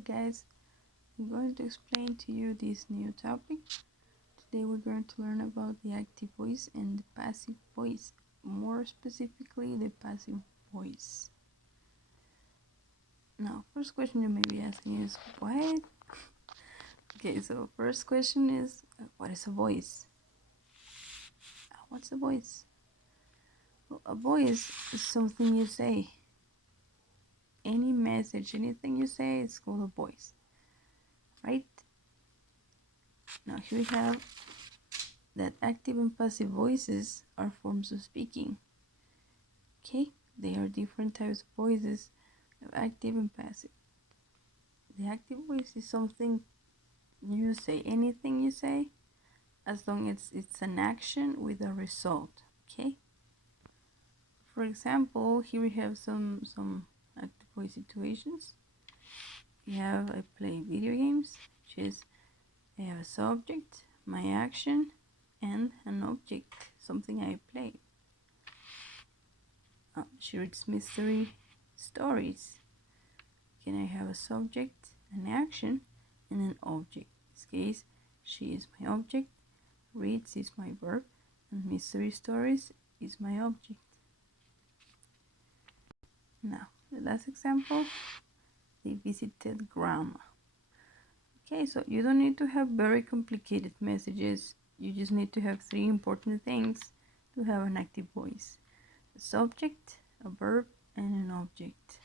guys, I'm going to explain to you this new topic. Today we're going to learn about the active voice and the passive voice, more specifically the passive voice. Now, first question you may be asking is what? Okay, so first question is what is a voice? What's a voice? Well, a voice is something you say. Any message, anything you say is called a voice, right? Now here we have that active and passive voices are forms of speaking. Okay, they are different types of voices of active and passive. The active voice is something you say, anything you say, as long as it's an action with a result. Okay. For example, here we have some active voice situations. We have I play video games, which is I have a subject, my action, and an object, something I play. She reads mystery stories. Can I have a subject, an action, and an object? In this case, she is my object, reads is my verb, and mystery stories is my object. Now, the last example, they visited grandma. Okay, so you don't need to have very complicated messages. You just need to have three important things to have an active voice: a subject, a verb, and an object.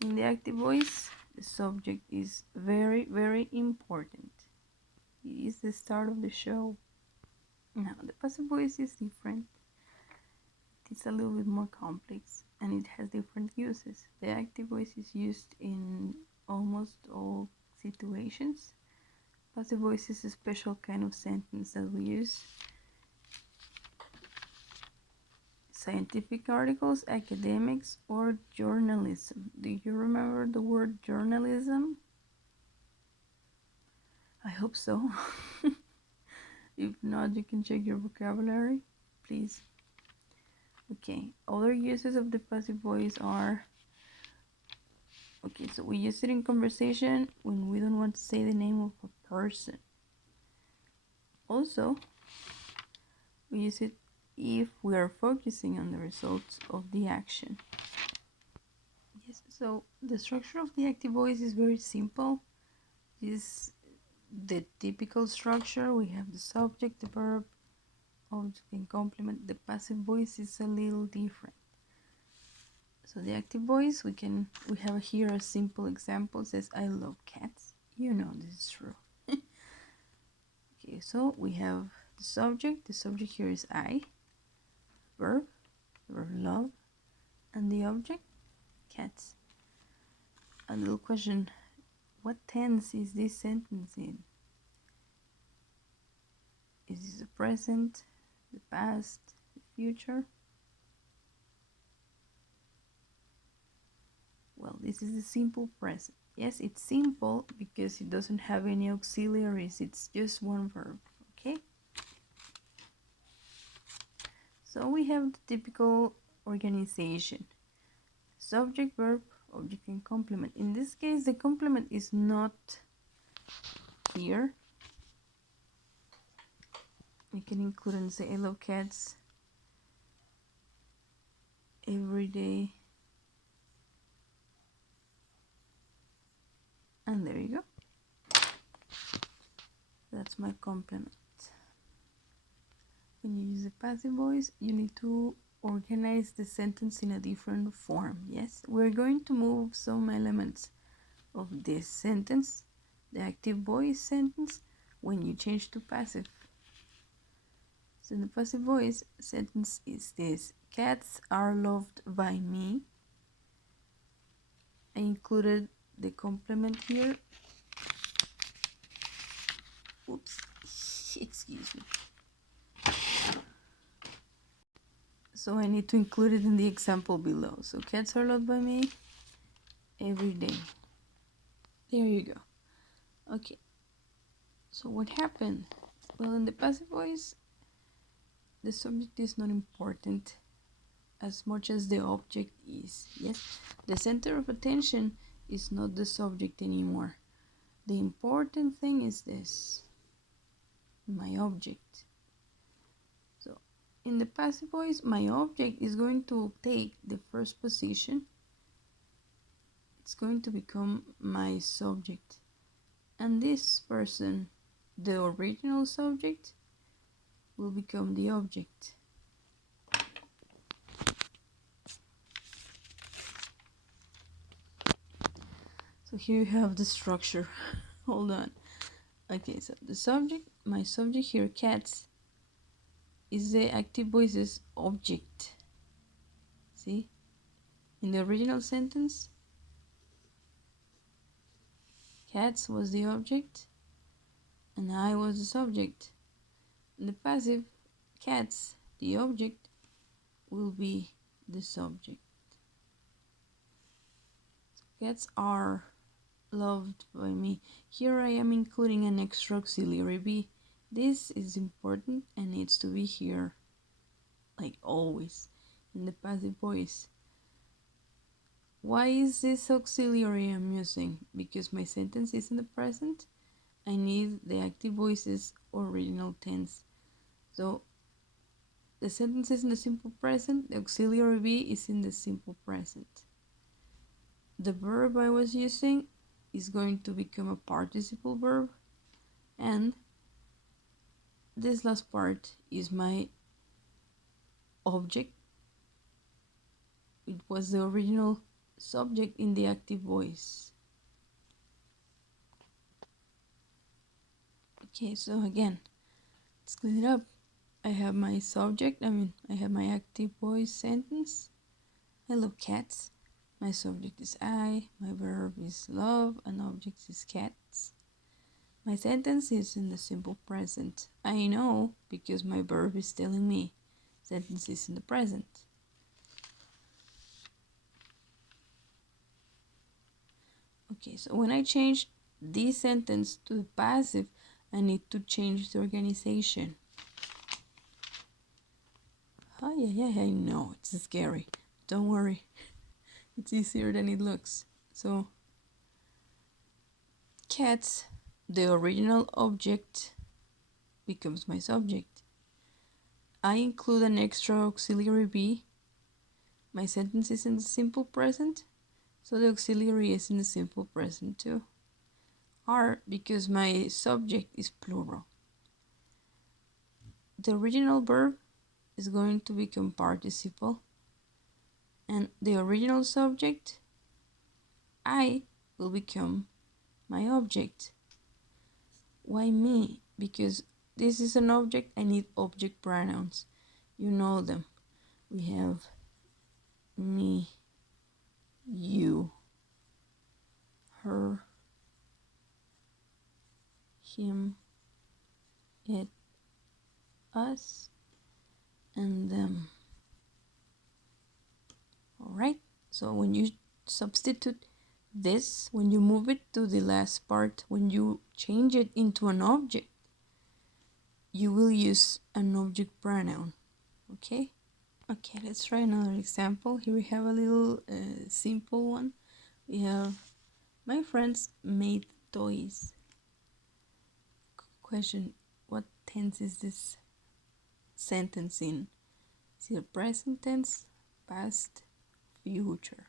In the active voice, the subject is very, very important. It is the start of the show. Now, the passive voice is different. It's a little bit more complex and it has different uses. The active voice is used in almost all situations. Passive voice is a special kind of sentence that we use. Scientific articles, academics, or journalism. Do you remember the word journalism? I hope so. If not, you can check your vocabulary, please. Okay, other uses of the passive voice are, okay, so we use it in conversation when we don't want to say the name of a person. Also, we use it if we are focusing on the results of the action. Yes, so the structure of the active voice is very simple. It's the typical structure. We have the subject, the verb, object, and complement. The passive voice is a little different. So the active voice, we have here a simple example. It says I love cats. You know this is true. Okay, so we have the subject. The subject here is I. Verb love, and the object cats. A little question: what tense is this sentence in? Is this the present, the past, the future? Well, this is a simple present. Yes, it's simple because it doesn't have any auxiliaries. It's just one verb, okay? So we have the typical organization: subject, verb, object, and complement. In this case, the complement is not here. We can include and say I love cats every day. And there you go. That's my complement. When you use the passive voice, you need to organize the sentence in a different form. Yes, we're going to move some elements of this sentence, the active voice sentence, when you change to passive. So the passive voice sentence is this: cats are loved by me. I included the complement here. Oops, excuse me. So I need to include it in the example below. So cats are loved by me every day. There you go. Okay. So what happened? Well, in the passive voice, the subject is not important as much as the object is. Yes, the center of attention is not the subject anymore. The important thing is this, my object. So in the passive voice, my object is going to take the first position. It's going to become my subject. And this person, the original subject, will become the object. So here you have the structure. Hold on. Okay, so the subject, my subject here, cats, is the active voice's object. See? In the original sentence, cats was the object and I was the subject. In the passive, cats, the object, will be the subject. Cats are loved by me. Here I am including an extra auxiliary be. This is important and needs to be here, like always, in the passive voice. Why is this auxiliary I'm using? Because my sentence is in the present. I need the active voice's original tense. So the sentence is in the simple present, the auxiliary be is in the simple present. The verb I was using is going to become a participle verb, and this last part is my object. It was the original subject in the active voice. Okay, so again, let's clean it up. I have my subject, I have my active voice sentence. I love cats. My subject is I, my verb is love, and object is cats. My sentence is in the simple present. I know because my verb is telling me. Sentence is in the present. Okay, so when I change this sentence to the passive, I need to change the organization. Oh, yeah, I know, it's scary. Don't worry, it's easier than it looks. So, cats, the original object, becomes my subject. I include an extra auxiliary be. My sentence is in the simple present, so the auxiliary is in the simple present too. Are, because my subject is plural. The original verb is going to become participle, and the original subject, I, will become my object. Why me? Because this is an object, I need object pronouns. You know them. We have me, you, her, him, it, us, and them. Alright, so when you substitute this, when you move it to the last part, when you change it into an object, you will use an object pronoun. Okay? Okay, let's try another example. Here we have a little simple one. We have, my friends made toys. Question, what tense is this sentence in? Is it present tense, past, future?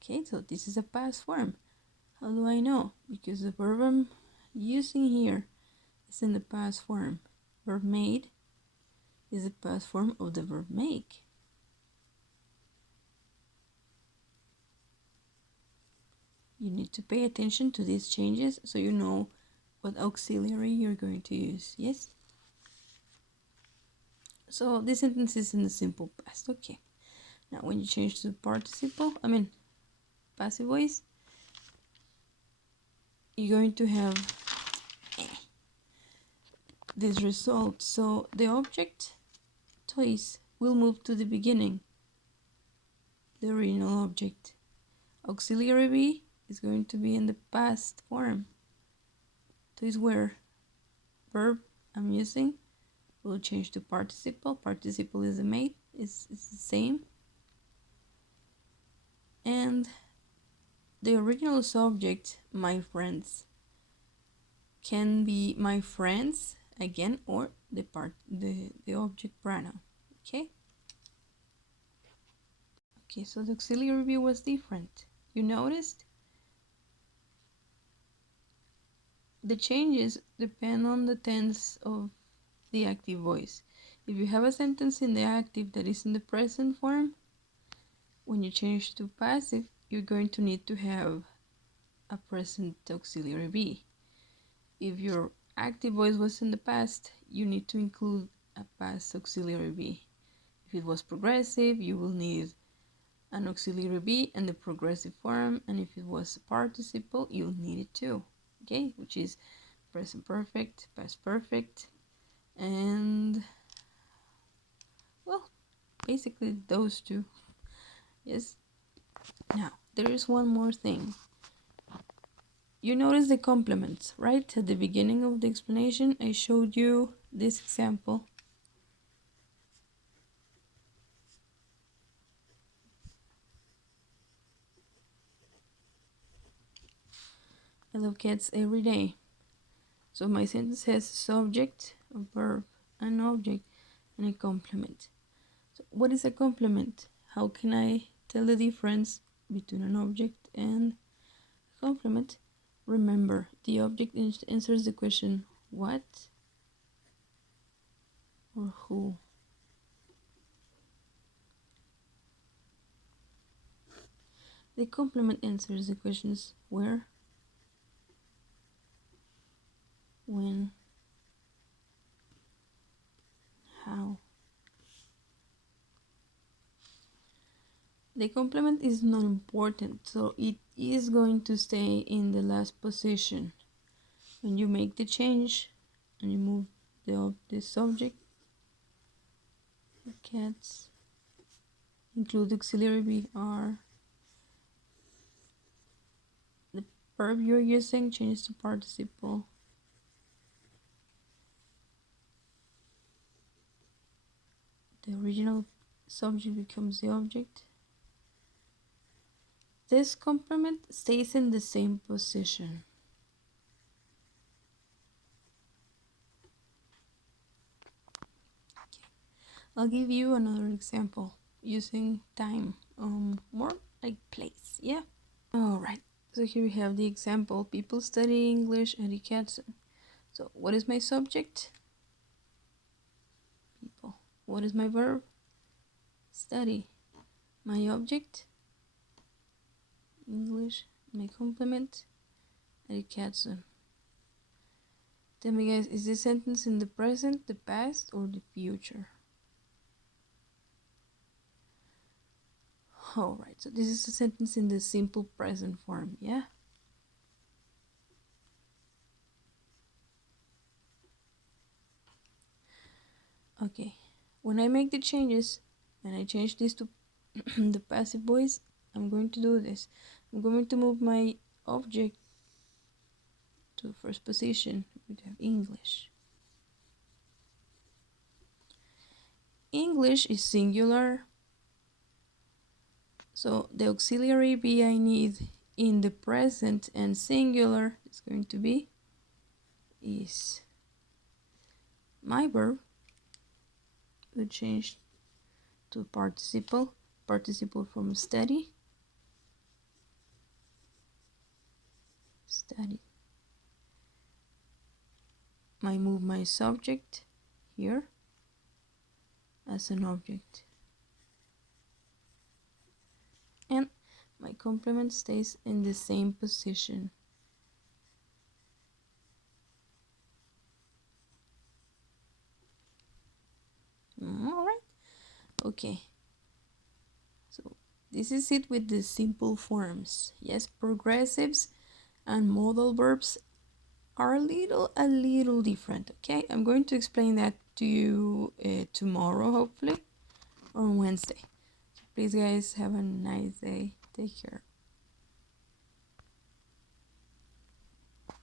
Okay, so this is a past form. How do I know? Because the verb I'm using here is in the past form. Verb made is the past form of the verb make. You need to pay attention to these changes so you know what auxiliary you're going to use. Yes? So this sentence is in the simple past. Okay. Now when you change to participle, passive voice, you're going to have this result. So the object, toys, will move to the beginning, the original object. Auxiliary be is going to be in the past form. Toys were, verb I'm using, will change to participle. Participle is the mate, it's the same. And the original subject, my friends, can be my friends again, or the object pronoun. Okay. Okay, so the auxiliary be was different. You noticed? The changes depend on the tense of the active voice. If you have a sentence in the active that is in the present form, when you change to passive, you're going to need to have a present auxiliary be. If your active voice was in the past, you need to include a past auxiliary be. If it was progressive, you will need an auxiliary be and the progressive form, and if it was a participle, you'll need it too. Okay, which is present perfect, past perfect, and well, basically those two. Yes. Now, there is one more thing. You notice the complements, right? At the beginning of the explanation, I showed you this example. I love cats every day. So my sentence has subject, a verb, an object, and a complement. So what is a complement? How can I tell the difference between an object and a complement? Remember, the object answers the question what or who. The complement answers the questions where, when, how. The complement is not important, so it is going to stay in the last position. When you make the change and you move the subject, the cats, include auxiliary be are, the verb you're using changes to participle. The original subject becomes the object. This complement stays in the same position. I'll give you another example using time, more like place, yeah? Alright, so here we have the example. People study English at Ikatsu. So what is my subject? People. What is my verb? Study. My object? English. My complement? Ikatsu. Tell me guys, is this sentence in the present, the past, or the future? Alright, so this is a sentence in the simple present form, yeah? Okay, when I make the changes, and I change this to the passive voice, I'm going to do this. I'm going to move my object to the first position. We have English. English is singular, so the auxiliary be I need in the present and singular is going to be is. My verb would change to participle from study. Study. I move my subject here as an object. And my complement stays in the same position. Alright, okay. So this is it with the simple forms. Yes, progressives and modal verbs are a little different. Okay, I'm going to explain that to you tomorrow, hopefully, or on Wednesday. So please, guys, have a nice day. Take care.